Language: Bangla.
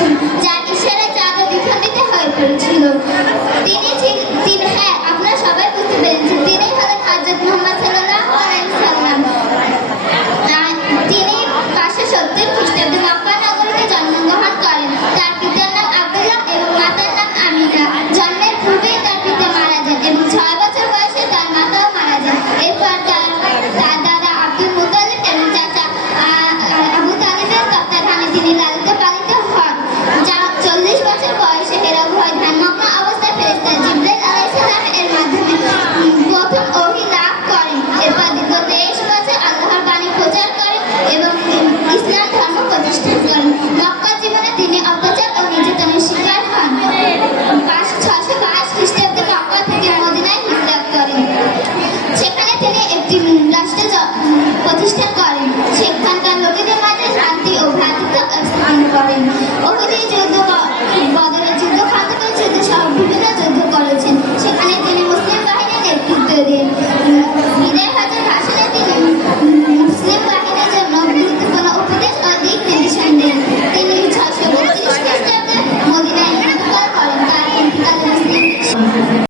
কিছু যার ইশারায় চাঁদ হয়ে পড়েছিল তিনি তিনি হ্যাঁ আপনারা সবাই বুঝতে পেরেছেন তিনিই হলেন হযরত মুহাম্মদ তিনি জন্মের পূর্বেই তার পিতা মারা যান এবং ছয় বছর বয়সে তার মাতাও মারা যান। এরপর তার তার দাদা আব্দুল মুতালিব এবং চাচা আবু তিনি লালিত পালিত ইসলাম ধর্ম প্রতিষ্ঠা করেন। মক্কা জীবনে তিনি অপচার ও নির্যাতনের শিকার হন। ছশো বাইশ খ্রিস্টাব্দে মক্কা থেকে মদিনায় হিজরত করেন। সেখানে তিনি একটি রাষ্ট্রে